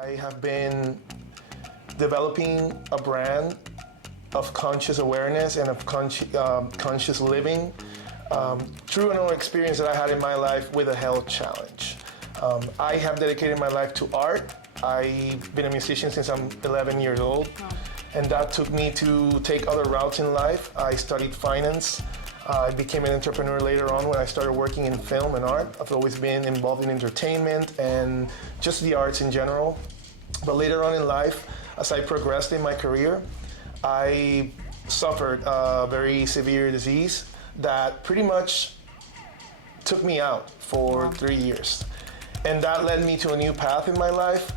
I have been developing a brand of conscious awareness and of conscious living through an own experience that I had in my life with a health challenge. I have dedicated my life to art. I've been a musician since I'm 11 years old, and that took me to take other routes in life. I studied finance. I became an entrepreneur later on when I started working in film and art. I've always been involved in entertainment and just the arts in general. But later on in life, as I progressed in my career, I suffered a very severe disease that pretty much took me out for 3 years. And that led me to a new path in my life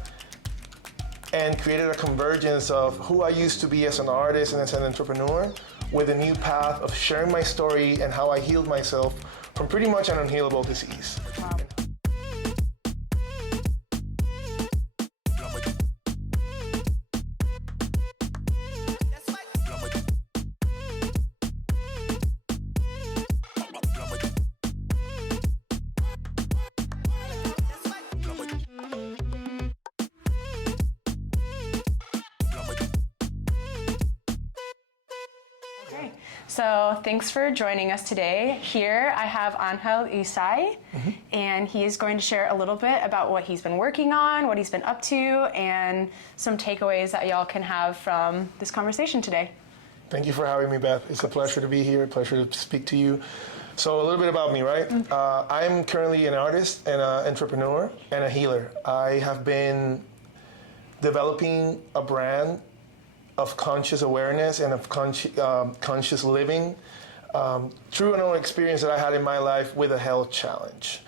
and created a convergence of who I used to be as an artist and as an entrepreneur with a new path of sharing my story and how I healed myself from pretty much an unhealable disease. Wow. So thanks for joining us today. Here I have Isai, and he is going to share a little bit about what he's been working on, what he's been up to, and some takeaways that y'all can have from this conversation today. Thank you for having me, Beth. It's a pleasure to be here, a pleasure to speak to you. So a little bit about me, right? I'm currently an artist and an entrepreneur and a healer. I have been developing a brand of conscious awareness and of conscious living through an own experience that I had in my life with a health challenge.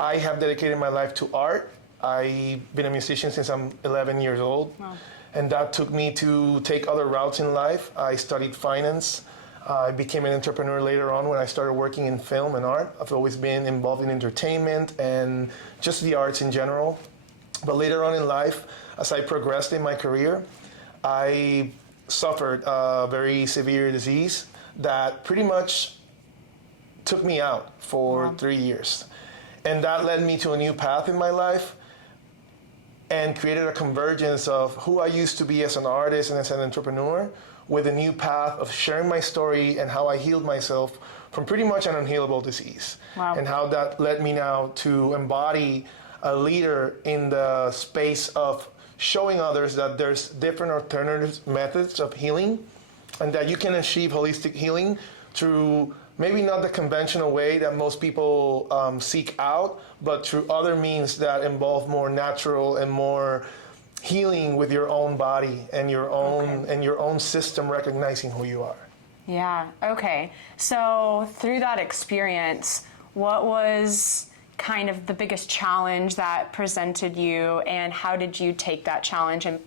I have dedicated my life to art. I've been a musician since I'm 11 years old, and that took me to take other routes in life. I studied finance. I became an entrepreneur later on when I started working in film and art. I've always been involved in entertainment and just the arts in general. But later on in life, as I progressed in my career, I suffered a very severe disease that pretty much took me out for 3 years. And that led me to a new path in my life and created a convergence of who I used to be as an artist and as an entrepreneur with a new path of sharing my story and how I healed myself from pretty much an unhealable disease. And how that led me now to embody a leader in the space of showing others that there's different alternative methods of healing and that you can achieve holistic healing through maybe not the conventional way that most people seek out, but through other means that involve more natural and more healing with your own body and your own system recognizing who you are. Yeah, okay. So through that experience, what was kind of the biggest challenge that presented you, and how did you take that challenge and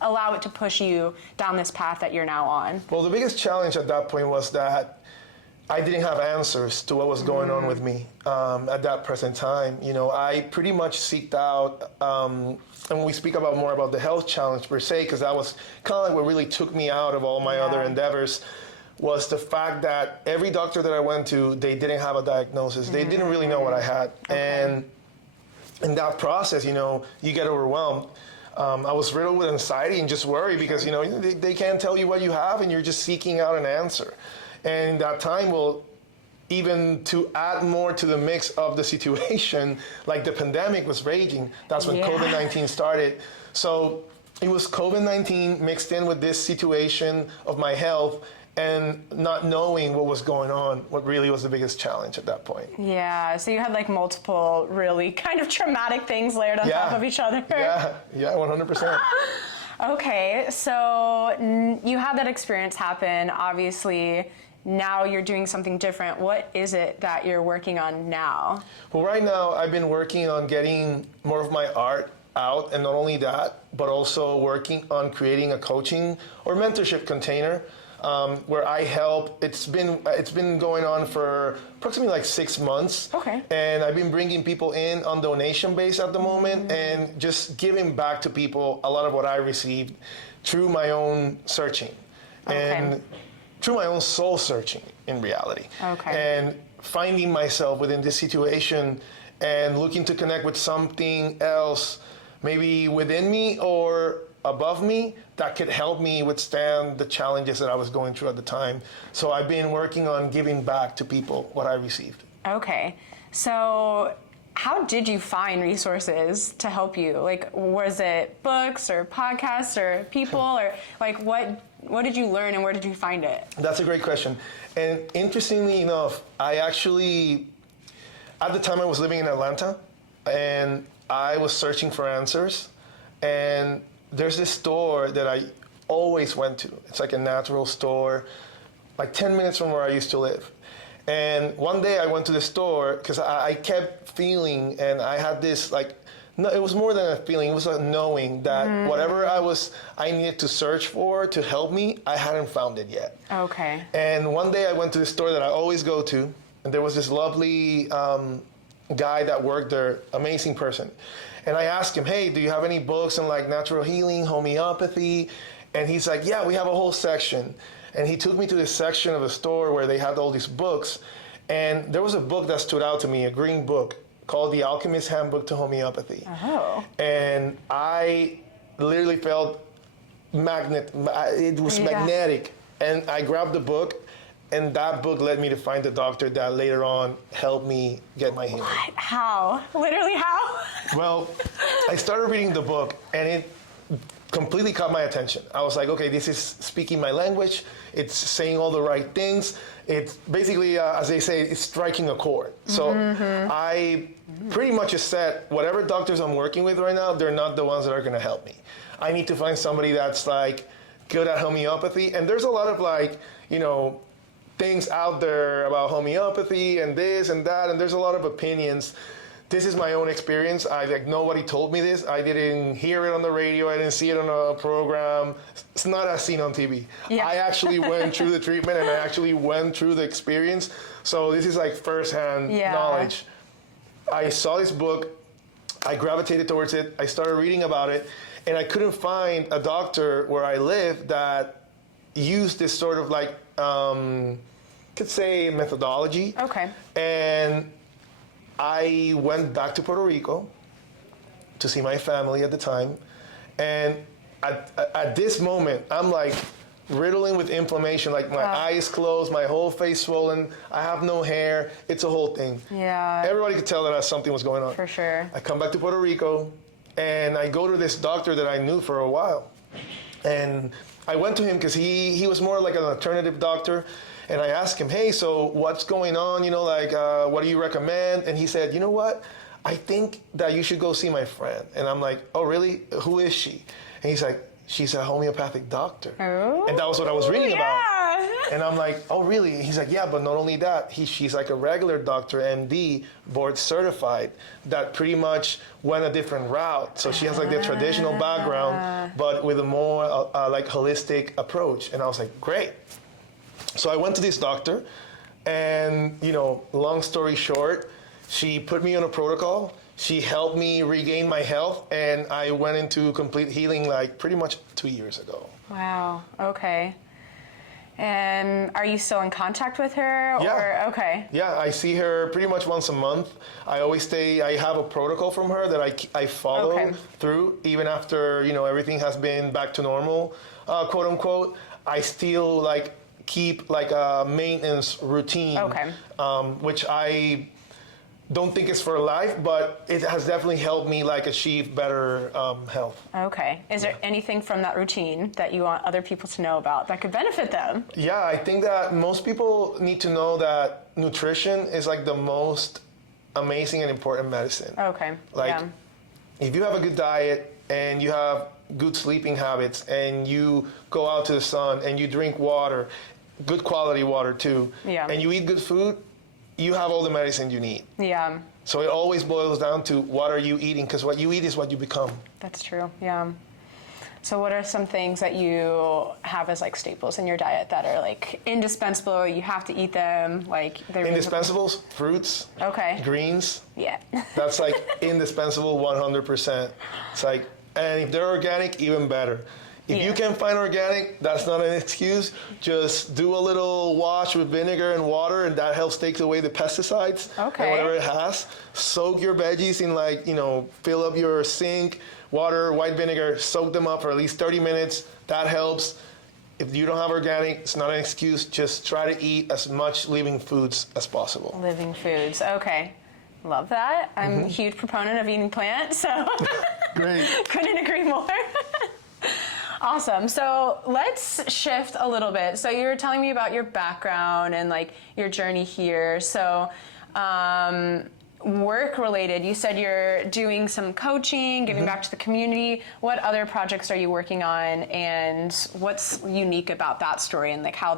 allow it to push you down this path that you're now on? Well, the biggest challenge at that point was that I didn't have answers to what was going on with me at that present time. You know, I pretty much seeked out, and we speak about more about the health challenge per se, because that was kind of like what really took me out of all my other endeavors, was the fact that every doctor that I went to, they didn't have a diagnosis. They didn't really know what I had. And in that process, you know, you get overwhelmed. I was riddled with anxiety and just worry because, you know, they can't tell you what you have and you're just seeking out an answer. And that time will, even to add more to the mix of the situation, like the pandemic was raging. That's when COVID-19 started. So it was COVID-19 mixed in with this situation of my health and not knowing what was going on, what really was the biggest challenge at that point. Yeah, so you had like multiple really kind of traumatic things layered on top of each other. Yeah, 100%. Okay, so you had that experience happen, obviously. Now you're doing something different. What is it that you're working on now? Well, right now I've been working on getting more of my art out, and not only that, but also working on creating a coaching or mentorship container where I help. It's been going on for approximately like 6 months. Okay. And I've been bringing people in on donation base at the moment and just giving back to people a lot of what I received through my own searching and through my own soul searching in reality. And finding myself within this situation and looking to connect with something else maybe within me or above me that could help me withstand the challenges that I was going through at the time. So I've been working on giving back to people what I received. Okay. So how did you find resources to help you? Like, was it books or podcasts or people or like what did you learn and where did you find it? That's a great question. And interestingly enough, I actually, at the time I was living in Atlanta and I was searching for answers. And there's this store that I always went to. It's like a natural store, like 10 minutes from where I used to live. And one day I went to the store because I kept feeling, and I had this like, no, it was more than a feeling, it was a knowing that whatever I needed to search for to help me, I hadn't found it yet. Okay. And one day I went to the store that I always go to, and there was this lovely guy that worked there, amazing person. And I asked him, hey, do you have any books on like natural healing, homeopathy? And he's like, yeah, we have a whole section. And he took me to this section of the store where they had all these books. And there was a book that stood out to me, a green book called The Alchemist's Handbook to Homeopathy. Oh. And I literally felt it was magnetic. And I grabbed the book, and that book led me to find the doctor that later on helped me get my healing. What? How? Literally how? Well, I started reading the book, and it completely caught my attention. I was like, okay, this is speaking my language. It's saying all the right things. It's basically, as they say, it's striking a chord. So I pretty much just said, whatever doctors I'm working with right now, they're not the ones that are going to help me. I need to find somebody that's like good at homeopathy. And there's a lot of like, things out there about homeopathy and this and that, and there's a lot of opinions. This is my own experience. Nobody told me this. I didn't hear it on the radio. I didn't see it on a program. It's not as seen on TV. Yeah. I actually went through the treatment and I actually went through the experience. So this is like firsthand knowledge. I saw this book. I gravitated towards it. I started reading about it, and I couldn't find a doctor where I live that used this sort of like, could say methodology. Okay. And I went back to Puerto Rico to see my family at the time. And at this moment, I'm like riddling with inflammation, like my eyes closed, my whole face swollen. I have no hair. It's a whole thing. Yeah. Everybody could tell that something was going on. For sure. I come back to Puerto Rico, and I go to this doctor that I knew for a while. And I went to him because he was more like an alternative doctor. And I asked him, hey, so what's going on? What do you recommend? And he said, you know what? I think that you should go see my friend. And I'm like, oh, really? Who is she? And he's like, she's a homeopathic doctor. Oh, and that was what I was reading about. And I'm like, oh, really? He's like, yeah, but not only that, she's like a regular doctor, MD, board certified, that pretty much went a different route. So she has like the traditional background, but with a more like holistic approach. And I was like, great. So I went to this doctor, and long story short, she put me on a protocol. She helped me regain my health, and I went into complete healing like pretty much 2 years ago. Wow. Okay. And are you still in contact with her? Yeah. Or, okay. Yeah, I see her pretty much once a month. I have a protocol from her that I follow through, even after, everything has been back to normal, quote unquote. I still keep a maintenance routine, which I don't think it's for life, but it has definitely helped me achieve better health. Okay. Is there anything from that routine that you want other people to know about that could benefit them? Yeah, I think that most people need to know that nutrition is the most amazing and important medicine. Okay. If you have a good diet and you have good sleeping habits and you go out to the sun and you drink water, good quality water too, and you eat good food, you have all the medicine you need. Yeah. So it always boils down to what are you eating, because what you eat is what you become. That's true, yeah. So what are some things that you have as staples in your diet that are indispensable, you have to eat them, they're indispensables? Fruits, greens. Yeah. That's indispensable 100%. It's and if they're organic, even better. If you can find organic, that's not an excuse. Just do a little wash with vinegar and water, and that helps take away the pesticides and whatever it has. Soak your veggies in fill up your sink water, white vinegar, soak them up for at least 30 minutes. That helps. If you don't have organic, it's not an excuse. Just try to eat as much living foods as possible. Living foods. Okay. Love that. I'm a huge proponent of eating plants, so Great. couldn't agree more. Awesome. So let's shift a little bit. So you were telling me about your background and like your journey here. So work related, you said you're doing some coaching, giving back to the community. What other projects are you working on, and what's unique about that story, and like how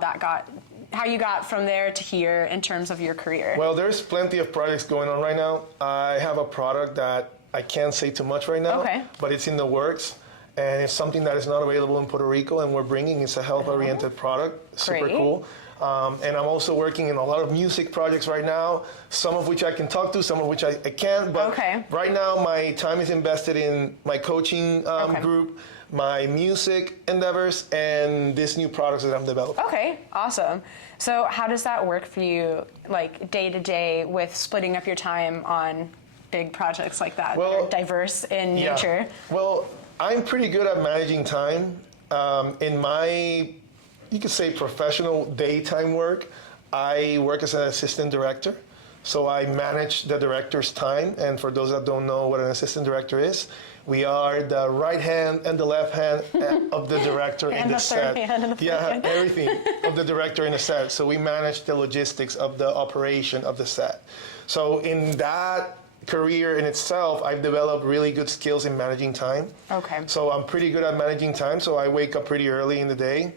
you got from there to here in terms of your career? Well, there's plenty of projects going on right now. I have a product that I can't say too much right now, but it's in the works. And it's something that is not available in Puerto Rico, and we're bringing. It's a health-oriented product. Super cool. And I'm also working in a lot of music projects right now, some of which I can talk to, some of which I can't. But right now, my time is invested in my coaching group, my music endeavors, and these new products that I'm developing. Okay, awesome. So how does that work for you, like day to day, with splitting up your time on big projects like that, that are diverse in nature? Well, I'm pretty good at managing time. In my, you could say, professional daytime work, I work as an assistant director. So I manage the director's time. And for those that don't know what an assistant director is, we are the right hand and the left hand of the director in the set. Everything of the director in the set. So we manage the logistics of the operation of the set. So in that career in itself, I've developed really good skills in managing time. Okay. So I'm pretty good at managing time. So I wake up pretty early in the day,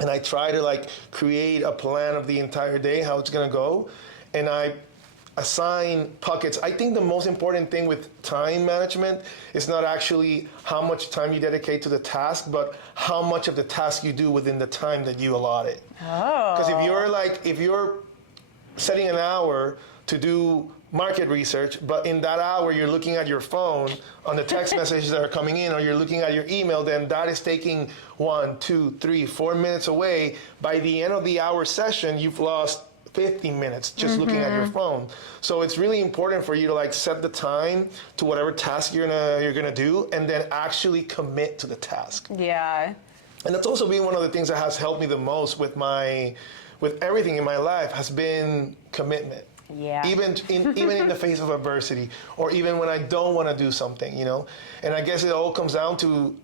and I try to like create a plan of the entire day, how it's gonna go, and I assign pockets. I think the most important thing with time management is not actually how much time you dedicate to the task, but how much of the task you do within the time that you allotted. Oh. Because if you're setting an hour to do market research, but in that hour you're looking at your phone on the text messages that are coming in, or you're looking at your email, then that is taking 1, 2, 3, 4 minutes away. By the end of the hour session, you've lost 50 minutes just looking at your phone. So it's really important for you to like set the time to whatever task you're gonna do, and then actually commit to the task. Yeah. And that's also been one of the things that has helped me the most with everything in my life, has been commitment. Yeah. Even in the face of adversity, or even when I don't want to do something, you know. And I guess it all comes down to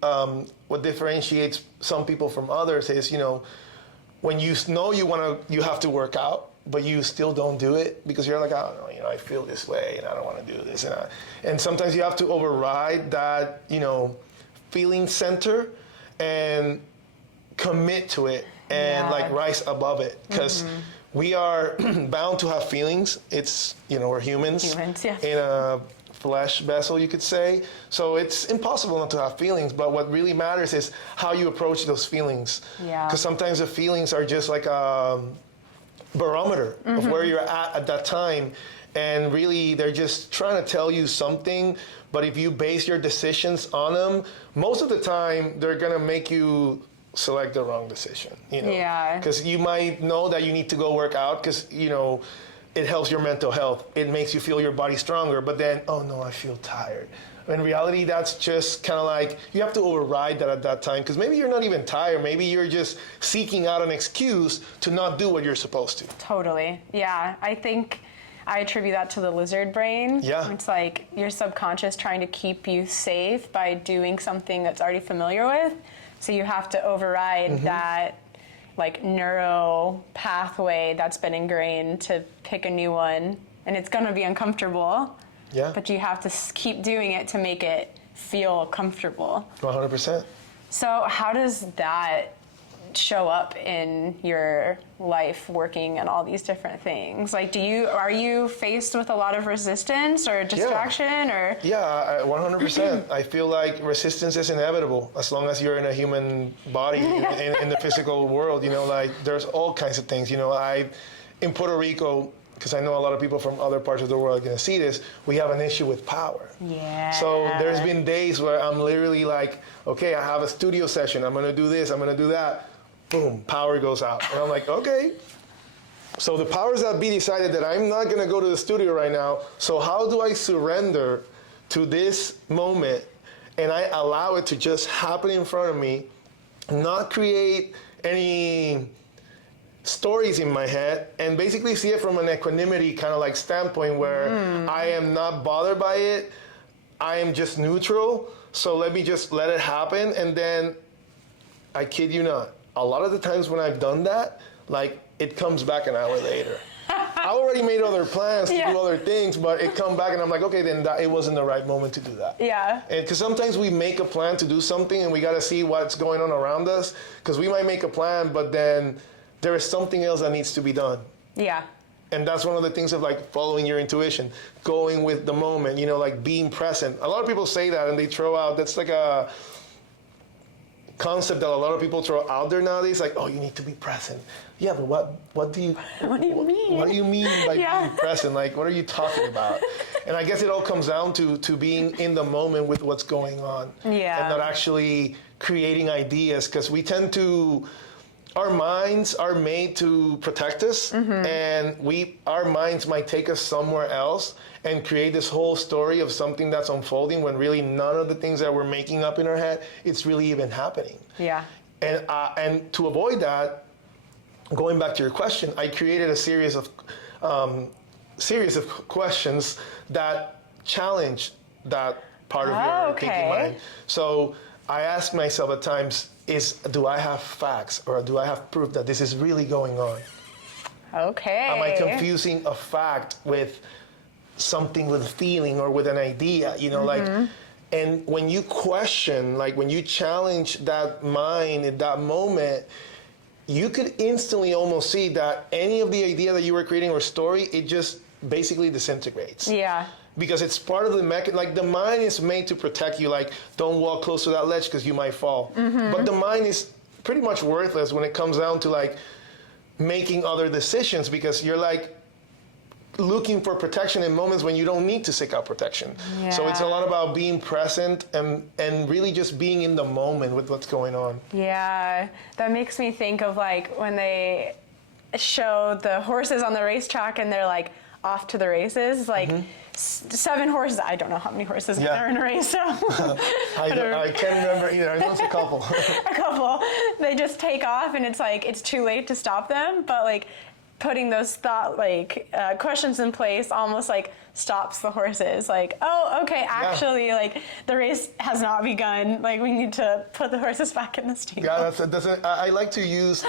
what differentiates some people from others is, you know, when you know you have to work out, but you still don't do it because you're like, I don't know, you know, I feel this way and I don't want to do this, and sometimes you have to override that, you know, feeling center and commit to it and like rise above it, because we are bound to have feelings. It's, you know, we're humans in a flesh vessel, you could say. So it's impossible not to have feelings, but what really matters is how you approach those feelings. Yeah. Because sometimes the feelings are just like a barometer of where you're at that time. And really, they're just trying to tell you something. But if you base your decisions on them, most of the time, they're going to make you select the wrong decision, you know. Yeah. Because you might know that you need to go work out because, you know, it helps your mental health. It makes you feel your body stronger. But then, oh no, I feel tired. In reality, that's just kind of like, you have to override that at that time, because maybe you're not even tired. Maybe you're just seeking out an excuse to not do what you're supposed to. Totally. Yeah. I think I attribute that to the lizard brain. Yeah. It's like your subconscious trying to keep you safe by doing something that's already familiar with. So you have to override that like neuro pathway that's been ingrained to pick a new one. And it's going to be uncomfortable. Yeah. But you have to keep doing it to make it feel comfortable. 100%. So how does that show up in your life working and all these different things? Like, are you faced with a lot of resistance or distraction or? Yeah, 100%. I feel like resistance is inevitable as long as you're in a human body in the physical world, you know, like there's all kinds of things, you know. In Puerto Rico, because I know a lot of people from other parts of the world are going to see this, we have an issue with power. Yeah. So there's been days where I'm literally like, okay, I have a studio session, I'm going to do this, I'm going to do that. Boom, power goes out. And I'm like, okay. So the powers that be decided that I'm not going to go to the studio right now. So how do I surrender to this moment and I allow it to just happen in front of me, not create any stories in my head, and basically see it from an equanimity kind of like standpoint where I am not bothered by it. I am just neutral. So let me just let it happen. And then, I kid you not, a lot of the times when I've done that, like, it comes back an hour later. I already made other plans to do other things, but it come back and I'm like, okay, then it wasn't the right moment to do that. Yeah. And because sometimes we make a plan to do something and we got to see what's going on around us, because we might make a plan, but then there is something else that needs to be done. Yeah. And that's one of the things of like following your intuition, going with the moment, you know, like being present. A lot of people say that and they throw out, that's like a concept that a lot of people throw out there nowadays, like, oh, you need to be present. Yeah, but what do you mean? What do you mean by being present? Like, what are you talking about? And I guess it all comes down to being in the moment with what's going on. Yeah. And not actually creating ideas, because we tend to, our minds are made to protect us, and our minds might take us somewhere else and create this whole story of something that's unfolding when really none of the things that we're making up in our head, it's really even happening. Yeah. And to avoid that, going back to your question, I created a series of questions that challenge that part of your thinking mind. So I ask myself at times, do I have facts or do I have proof that this is really going on? Okay. Am I confusing a fact with something, with a feeling or with an idea? You know, like, and when you question, like when you challenge that mind in that moment, you could instantly almost see that any of the idea that you were creating or story, it just basically disintegrates. Yeah. Because it's part of the mechanism. Like the mind is made to protect you. Like, don't walk close to that ledge because you might fall. But the mind is pretty much worthless when it comes down to like making other decisions, because you're like looking for protection in moments when you don't need to seek out protection. Yeah. So it's a lot about being present and really just being in the moment with what's going on. Yeah, that makes me think of like when they show the horses on the racetrack and they're like off to the races, like 7 horses. I don't know how many horses are in a race, so. I can't remember either. I know it's a couple. A couple. They just take off and it's like, it's too late to stop them, but like putting those questions in place almost like stops the horses. Like, oh, okay, actually, like the race has not begun. Like we need to put the horses back in the stable. Yeah, I like to use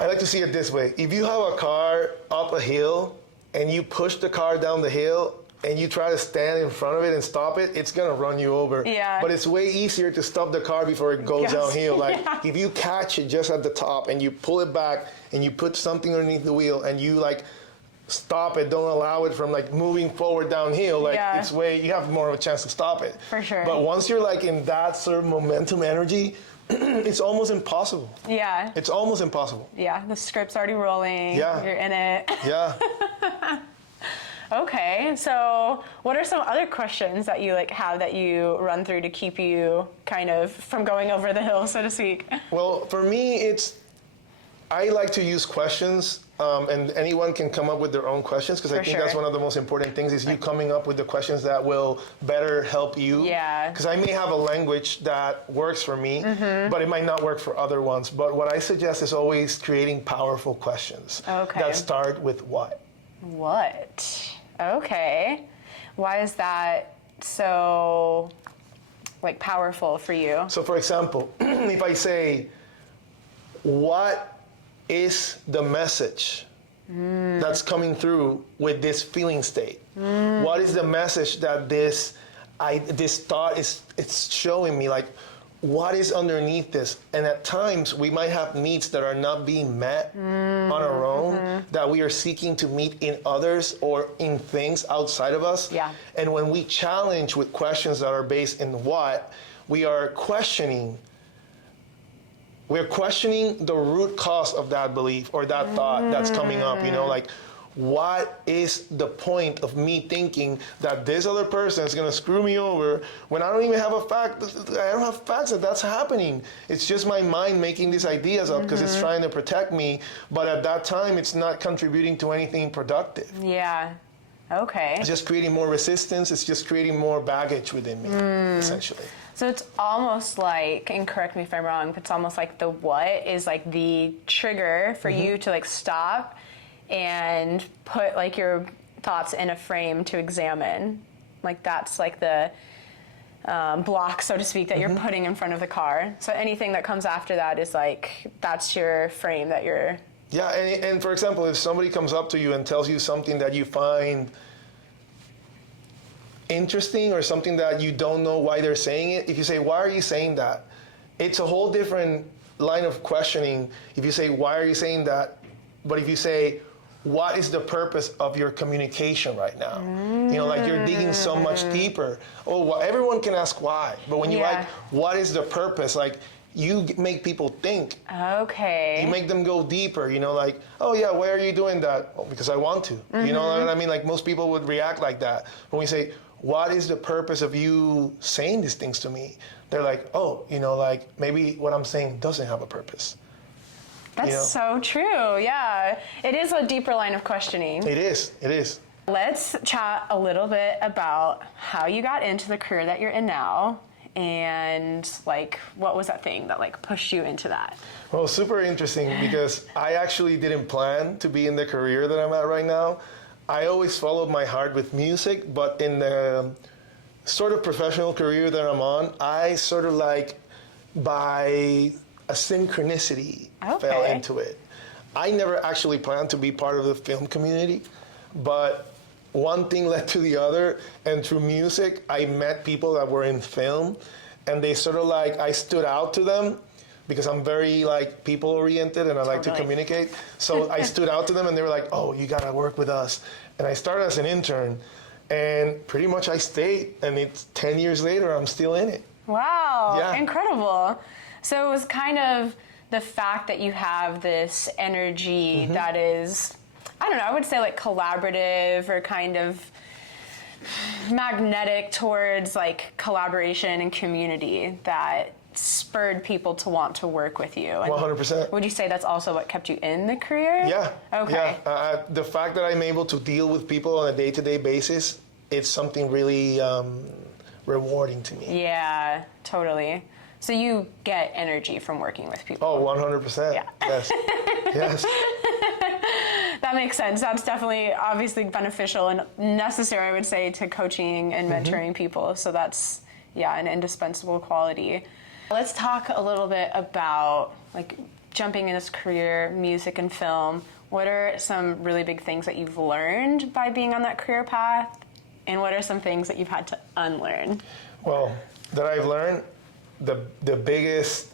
I like to see it this way. If you have a car up a hill and you push the car down the hill and you try to stand in front of it and stop it, it's gonna run you over. Yeah. But it's way easier to stop the car before it goes downhill. Like if you catch it just at the top and you pull it back and you put something underneath the wheel and you like stop it, don't allow it from like moving forward downhill, like it's you have more of a chance to stop it. For sure. But once you're like in that sort of momentum energy, it's almost impossible. Yeah. It's almost impossible. Yeah, the script's already rolling. Yeah. You're in it. Yeah. Okay, so what are some other questions that you like have that you run through to keep you kind of from going over the hill, so to speak? Well, for me, I like to use questions, and anyone can come up with their own questions, because I think that's one of the most important things is you coming up with the questions that will better help you. Yeah. Because I may have a language that works for me, but it might not work for other ones. But what I suggest is always creating powerful questions that start with what. What? Okay. Why is that so like powerful for you? So for example, if I say, what is the message that's coming through with this feeling state? What is the message that this thought it's showing me? Like, what is underneath this? And at times we might have needs that are not being met on our own, that we are seeking to meet in others or in things outside of us. Yeah. And when we challenge with questions that are based in what, we are questioning the root cause of that belief or that thought that's coming up, you know, like, what is the point of me thinking that this other person is going to screw me over when I don't even have a fact? I don't have facts that that's happening. It's just my mind making these ideas up because it's trying to protect me. But at that time, it's not contributing to anything productive. Yeah. Okay. It's just creating more resistance. It's just creating more baggage within me, essentially. So it's almost like, and correct me if I'm wrong, but it's almost like the what is like the trigger for you to like stop and put like your thoughts in a frame to examine. Like that's like the block, so to speak, that you're putting in front of the car. So anything that comes after that is like, that's your frame that you're... Yeah, and for example, if somebody comes up to you and tells you something that you find interesting or something that you don't know why they're saying it, if you say, why are you saying that? It's a whole different line of questioning if you say, why are you saying that? But if you say, what is the purpose of your communication right now? You know, like you're digging so much deeper. Oh, well, everyone can ask why, but when you like, what is the purpose? Like, you make people think. Okay. You make them go deeper, you know, like, oh yeah, why are you doing that? Oh, because I want to. You know what I mean? Like most people would react like that. When we say, what is the purpose of you saying these things to me? They're like, oh, you know, like maybe what I'm saying doesn't have a purpose. That's so true, yeah. It is a deeper line of questioning. It is. Let's chat a little bit about how you got into the career that you're in now. And like, what was that thing that like pushed you into that? Well, super interesting because I actually didn't plan to be in the career that I'm at right now. I always followed my heart with music, but in the sort of professional career that I'm on, I sort of like by a synchronicity fell into it. I never actually planned to be part of the film community, but one thing led to the other, and through music, I met people that were in film, and they sort of like, I stood out to them because I'm very like people-oriented and I like to communicate. So I stood out to them and they were like, oh, you gotta work with us. And I started as an intern, and pretty much I stayed, and it's 10 years later, I'm still in it. Wow, Yeah. Incredible. So it was kind of the fact that you have this energy that is, I don't know, I would say like collaborative or kind of magnetic towards like collaboration and community that spurred people to want to work with you. And 100%. would you say that's also what kept you in the career? Yeah. Okay. Yeah. The fact that I'm able to deal with people on a day-to-day basis, it's something really rewarding to me. Yeah, totally. So you get energy from working with people. Oh, 100%. Yeah. Yes. Yes. That makes sense. That's definitely obviously beneficial and necessary, I would say, to coaching and mentoring people. So that's, an indispensable quality. Let's talk a little bit about like jumping in this career, music and film. What are some really big things that you've learned by being on that career path? And what are some things that you've had to unlearn? Well, that I've learned, the biggest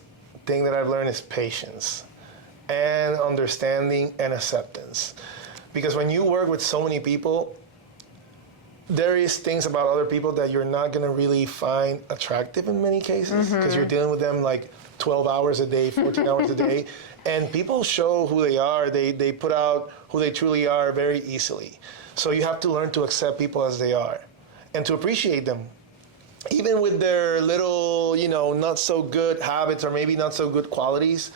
thing that I've learned is patience and understanding and acceptance. Because when you work with so many people, there is things about other people that you're not going to really find attractive in many cases because you're dealing with them like 12 hours a day, 14 hours a day. And people show who they are. They put out who they truly are very easily. So you have to learn to accept people as they are and to appreciate them. Even with their little, not so good habits or maybe not so good qualities.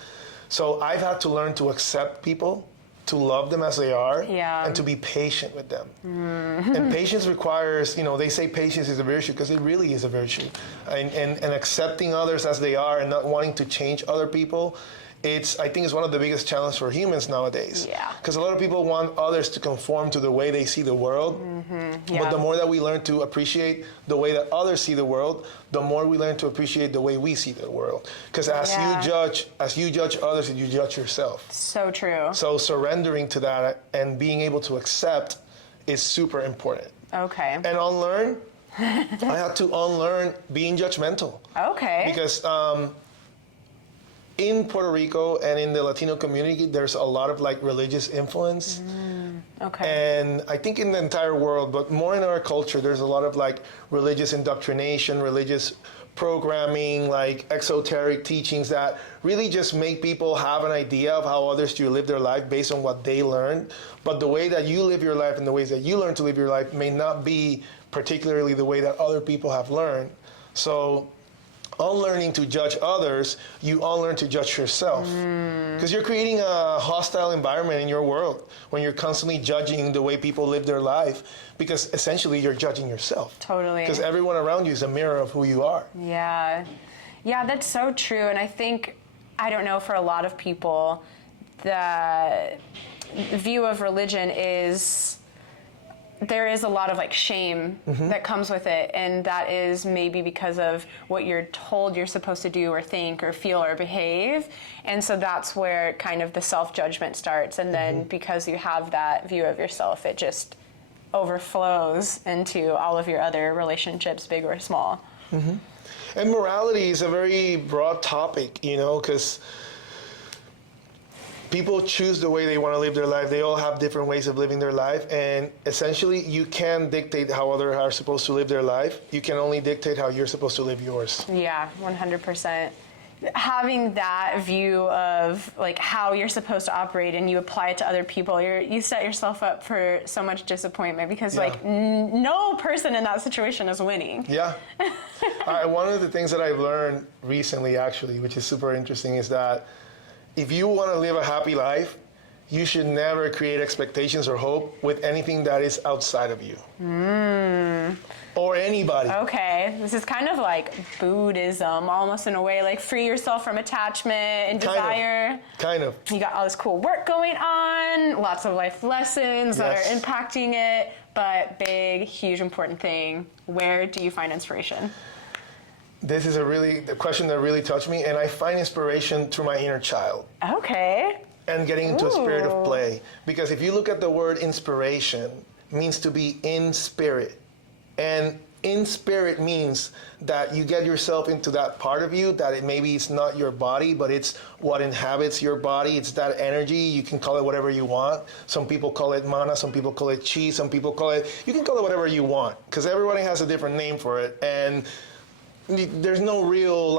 So I've had to learn to accept people, to love them as they are, and to be patient with them. And patience requires, they say patience is a virtue because it really is a virtue. And accepting others as they are and not wanting to change other people, I think it's one of the biggest challenges for humans nowadays. Yeah. Because a lot of people want others to conform to the way they see the world. But the more that we learn to appreciate the way that others see the world, the more we learn to appreciate the way we see the world. Because as you judge others, you judge yourself. So true. So surrendering to that and being able to accept is super important. Okay. And unlearn, I had to unlearn being judgmental. Okay. Because in Puerto Rico and in the Latino community, there's a lot of like religious influence. Okay. And I think in the entire world, but more in our culture, there's a lot of like religious indoctrination, religious programming, like exoteric teachings that really just make people have an idea of how others should live their life based on what they learned. But the way that you live your life and the ways that you learn to live your life may not be particularly the way that other people have learned. So unlearning to judge others, you unlearn to judge yourself. Because you're creating a hostile environment in your world when you're constantly judging the way people live their life, because essentially you're judging yourself. Totally. Because everyone around you is a mirror of who you are. Yeah. Yeah, that's so true. And I think, I don't know, for a lot of people, the view of religion is, there is a lot of like shame that comes with it, and that is maybe because of what you're told you're supposed to do or think or feel or behave. And so that's where kind of the self-judgment starts, and then because you have that view of yourself, it just overflows into all of your other relationships, big or small. And morality is a very broad topic, because people choose the way they want to live their life. They all have different ways of living their life. And essentially, you can't dictate how others are supposed to live their life. You can only dictate how you're supposed to live yours. Yeah, 100%. Having that view of like how you're supposed to operate and you apply it to other people, you set yourself up for so much disappointment, because like no person in that situation is winning. Yeah. One of the things that I've learned recently, actually, which is super interesting, is that if you want to live a happy life, you should never create expectations or hope with anything that is outside of you. Or anybody. Okay, this is kind of like Buddhism, almost in a way, like free yourself from attachment and desire. Kind of. You got all this cool work going on, lots of life lessons that are impacting it, but big, huge, important thing, where do you find inspiration? This is a question that really touched me, and I find inspiration through my inner child. Okay. And getting into a spirit of play. Because if you look at the word inspiration, it means to be in spirit. And in spirit means that you get yourself into that part of you that maybe it's not your body, but it's what inhabits your body. It's that energy. You can call it whatever you want. Some people call it mana, some people call it chi, some people call it, you can call it whatever you want, because everybody has a different name for it. And there's no real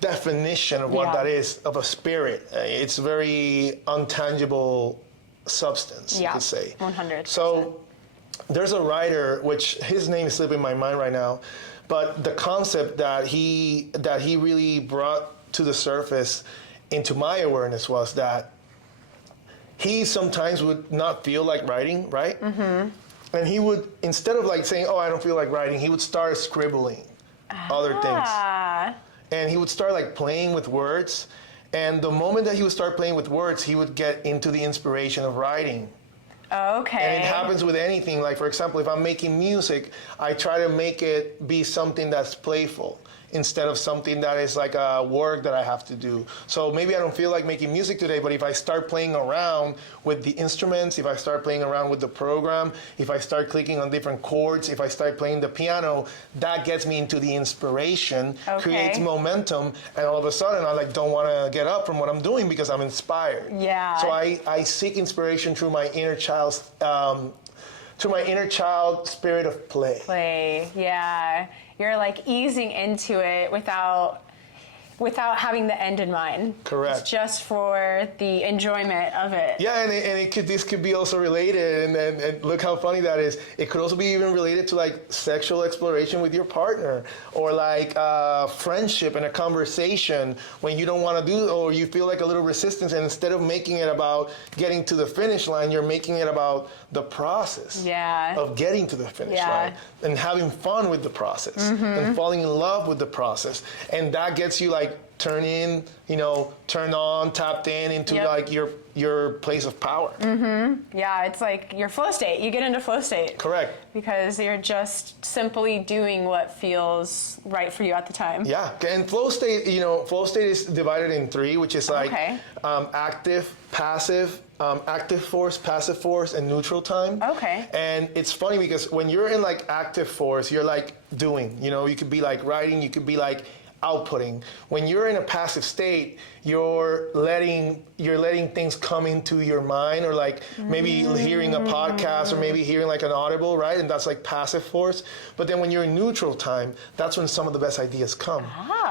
definition of what that is, of a spirit. It's a very untangible substance, you could say. 100%. So there's a writer, which his name is slipping my mind right now, but the concept that he really brought to the surface into my awareness was that he sometimes would not feel like writing, right? And he would, instead of saying, oh, I don't feel like writing, he would start scribbling other things. And he would start playing with words. And the moment that he would start playing with words, he would get into the inspiration of writing. Okay. And it happens with anything. Like, for example, if I'm making music, I try to make it be something that's playful instead of something that is like a work that I have to do. So maybe I don't feel like making music today, but if I start playing around with the instruments, if I start playing around with the program, if I start clicking on different chords, if I start playing the piano, that gets me into the inspiration, creates momentum, and all of a sudden I don't want to get up from what I'm doing because I'm inspired. Yeah. So I seek inspiration through my inner child's spirit of play. Play, yeah. You're easing into it without having the end in mind. Correct. It's just for the enjoyment of it. Yeah, and this could be also related, and look how funny that is. It could also be even related to sexual exploration with your partner, or friendship and a conversation when you don't want to do, or you feel a little resistance, and instead of making it about getting to the finish line, you're making it about the process of getting to the finish line and having fun with the process and falling in love with the process, and that gets you turn on, tapped into your place of power. Yeah, it's your flow state. You get into flow state. Correct. Because you're just simply doing what feels right for you at the time. Yeah, and flow state is divided in three, which is active, passive, active force, passive force, and neutral time. Okay. And it's funny because when you're in active force, you're doing. You could be writing, you could be outputting. When you're in a passive state, you're letting things come into your mind, or maybe hearing a podcast, or maybe hearing an audible, right? And that's passive force. But then when you're in neutral time, that's when some of the best ideas come.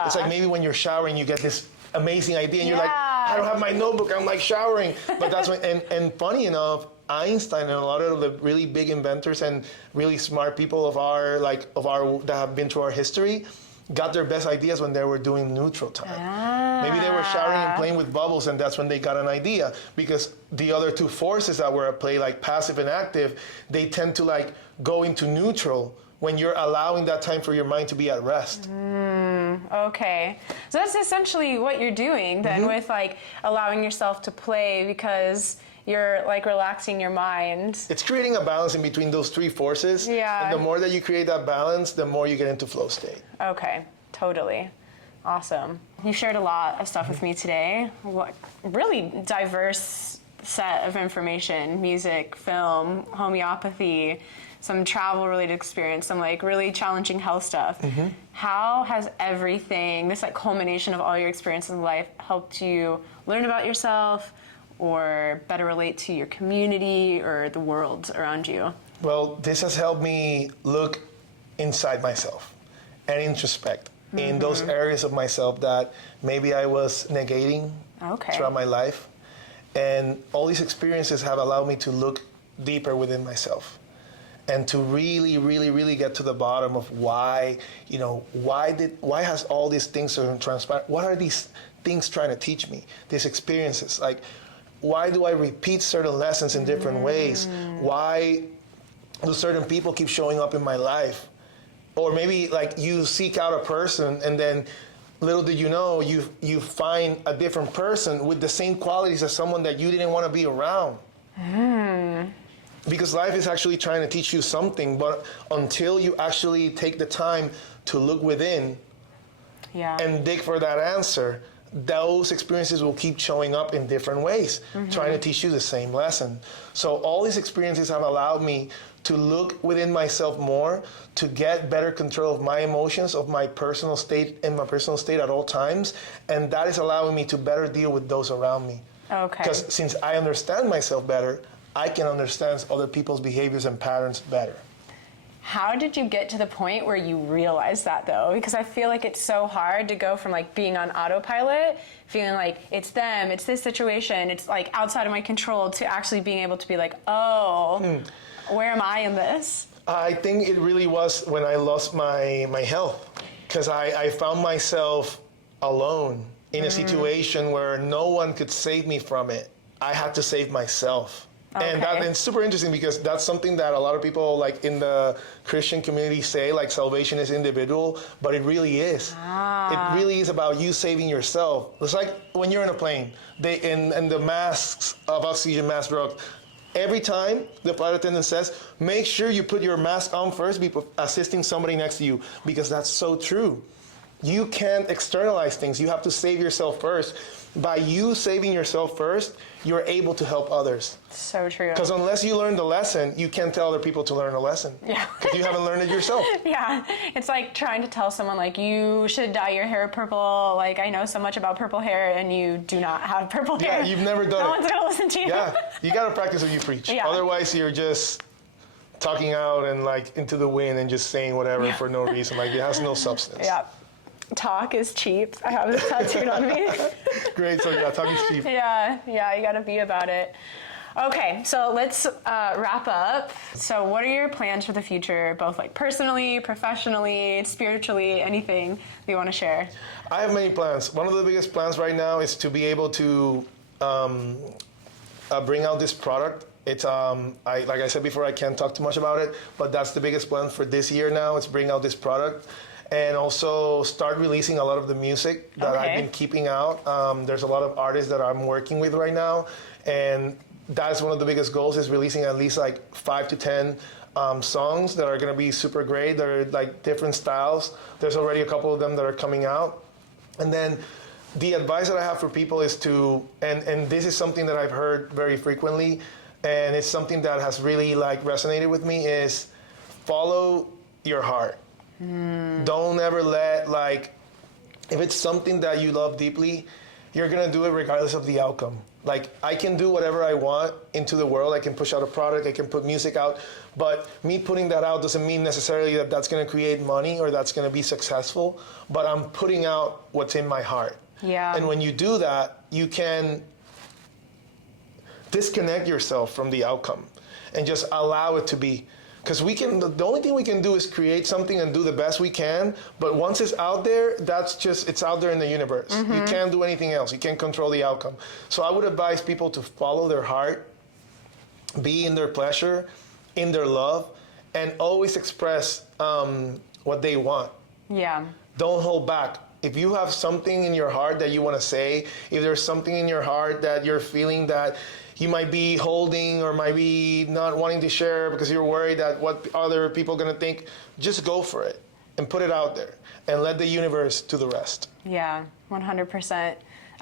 It's maybe when you're showering, you get this amazing idea, and you're I don't have my notebook, I'm showering. But that's when, and funny enough, Einstein and a lot of the really big inventors and really smart people that have been through our history, got their best ideas when they were doing neutral time. Maybe they were showering and playing with bubbles, and that's when they got an idea. Because the other two forces that were at play, like passive and active, they tend to like go into neutral when you're allowing that time for your mind to be at rest. Okay. So that's essentially what you're doing then with like allowing yourself to play because you're like relaxing your mind. It's creating a balance in between those three forces. Yeah. And the more that you create that balance, the more you get into flow state. Okay, totally. Awesome. You shared a lot of stuff with me today. What really diverse set of information, music, film, homeopathy, some travel related experience, some like really challenging health stuff. How has everything, this like culmination of all your experiences in life, helped you learn about yourself or better relate to your community or the world around you? Well, this has helped me look inside myself and introspect in those areas of myself that maybe I was negating throughout my life. And all these experiences have allowed me to look deeper within myself and to really, really, really get to the bottom of why, why has all these things transpired? What are these things trying to teach me? These experiences, like, why do I repeat certain lessons in different ways? Why do certain people keep showing up in my life? Or maybe like you seek out a person and then little did you know, you find a different person with the same qualities as someone that you didn't want to be around. Because life is actually trying to teach you something, but until you actually take the time to look within and dig for that answer, those experiences will keep showing up in different ways, trying to teach you the same lesson. So all these experiences have allowed me to look within myself more, to get better control of my emotions, of my personal state, at all times, and that is allowing me to better deal with those around me. Okay. Because since I understand myself better, I can understand other people's behaviors and patterns better. How did you get to the point where you realized that though? Because I feel like it's so hard to go from like being on autopilot, feeling like it's them, it's this situation, it's like outside of my control, to actually being able to be like, oh, where am I in this? I think it really was when I lost my health, because I found myself alone in a situation where no one could save me from it. I had to save myself. Okay. And it's super interesting because that's something that a lot of people like in the Christian community say, like salvation is individual, but it really is. It really is about you saving yourself. It's like when you're in a plane, and the masks of oxygen mask broke. Every time the flight attendant says, make sure you put your mask on first before assisting somebody next to you, because that's so true. You can't externalize things. You have to save yourself first. By you saving yourself first, you're able to help others. So true. Because unless you learn the lesson, you can't tell other people to learn a lesson. Yeah. Because you haven't learned it yourself. Yeah. It's like trying to tell someone, like, you should dye your hair purple. Like, I know so much about purple hair, and you do not have purple hair. Yeah, you've never done it. No one's going to listen to you. Yeah. You got to practice what you preach. Yeah. Otherwise, you're just talking out and, like, into the wind and just saying whatever for no reason. Like, it has no substance. Yeah. Talk is cheap. I have this tattooed on me. Great, so yeah, talk is cheap. Yeah, you gotta be about it. Okay, so let's wrap up. So what are your plans for the future, both like personally, professionally, spiritually, anything that you want to share? I have many plans. One of the biggest plans right now is to be able to bring out this product. It's like I said before, I can't talk too much about it, but that's the biggest plan for this year now, is bring out this product. And also start releasing a lot of the music that I've been keeping out. There's a lot of artists that I'm working with right now, and that's one of the biggest goals, is releasing at least like 5 to 10 songs that are gonna be super great. They're like different styles. There's already a couple of them that are coming out. And then the advice that I have for people is to, and this is something that I've heard very frequently, and it's something that has really like resonated with me, is follow your heart. Don't ever let, like, if it's something that you love deeply, you're gonna do it regardless of the outcome. Like, I can do whatever I want into the world. I can push out a product, I can put music out, but me putting that out doesn't mean necessarily that that's gonna create money or that's gonna be successful, but I'm putting out what's in my heart. Yeah. And when you do that, you can disconnect yourself from the outcome and just allow it to be. Because the only thing we can do is create something and do the best we can. But once it's out there, it's out there in the universe. You can't do anything else. You can't control the outcome. So I would advise people to follow their heart, be in their pleasure, in their love, and always express what they want. Yeah. Don't hold back. If you have something in your heart that you want to say, if there's something in your heart that you're feeling that you might be holding or might be not wanting to share because you're worried that what other people are going to think, just go for it and put it out there and let the universe do the rest. Yeah, 100%.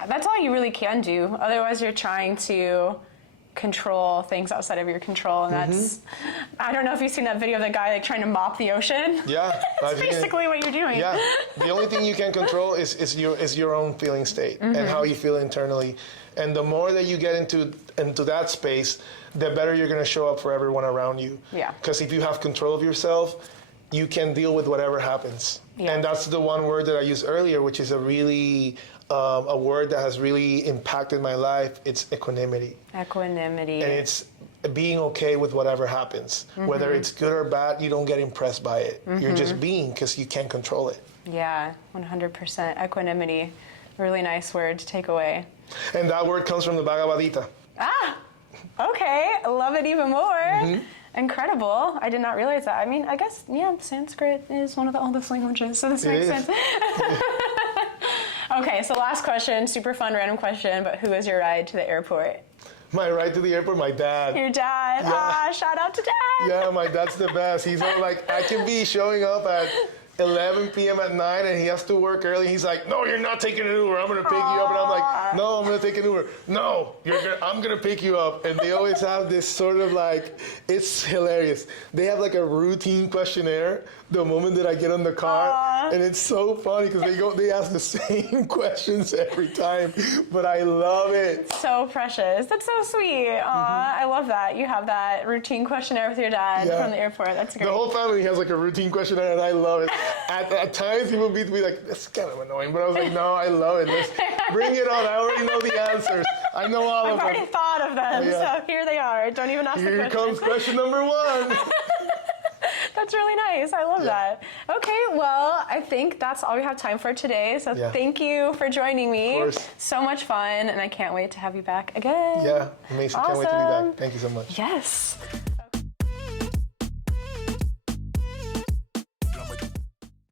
That's all you really can do. Otherwise, you're trying to control things outside of your control, and that's, I don't know if you've seen that video of the guy like trying to mop the ocean. Yeah. That's basically what you're doing. Yeah. The only thing you can control is your own feeling state and how you feel internally. And the more that you get into that space, the better you're going to show up for everyone around you. Yeah. Because if you have control of yourself, you can deal with whatever happens. Yeah. And that's the one word that I used earlier, which is a word that has really impacted my life. It's equanimity. Equanimity. And it's being okay with whatever happens. Whether it's good or bad, you don't get impressed by it. You're just being, because you can't control it. Yeah, 100%. Equanimity. Really nice word to take away. And that word comes from the Bhagavad Gita. Ah, okay. Love it even more. Incredible. I did not realize that. I mean, I guess, yeah, Sanskrit is one of the oldest languages, so this makes sense. Okay, so last question, super fun random question, but who is your ride to the airport? My ride to the airport, my dad. Your dad. Yeah. Ah, shout out to dad. Yeah, my dad's the best. He's all like, I can be showing up at 11 p.m. at night and he has to work early. He's like, no, you're not taking an Uber. I'm going to pick you up. And I'm like, no, I'm going to take an Uber. No, I'm going to pick you up. And they always have this sort of like, it's hilarious. They have like a routine questionnaire the moment that I get in the car. And it's so funny because they ask the same questions every time. But I love it. So precious. That's so sweet. I love that. You have that routine questionnaire with your dad from the airport. That's great. The whole family has like a routine questionnaire and I love it. At times people be like, that's kind of annoying. But I was like, no, I love it. Let's bring it on. I already know the answers. I know all of them. I've already thought of them. Yeah. So here they are. Don't even ask the Here question. comes question number 1. That's really nice. I love that. Okay, well, I think that's all we have time for today. So thank you for joining me. Of course. So much fun, and I can't wait to have you back again. Yeah, amazing. Awesome. Can't wait to be back. Thank you so much. Yes.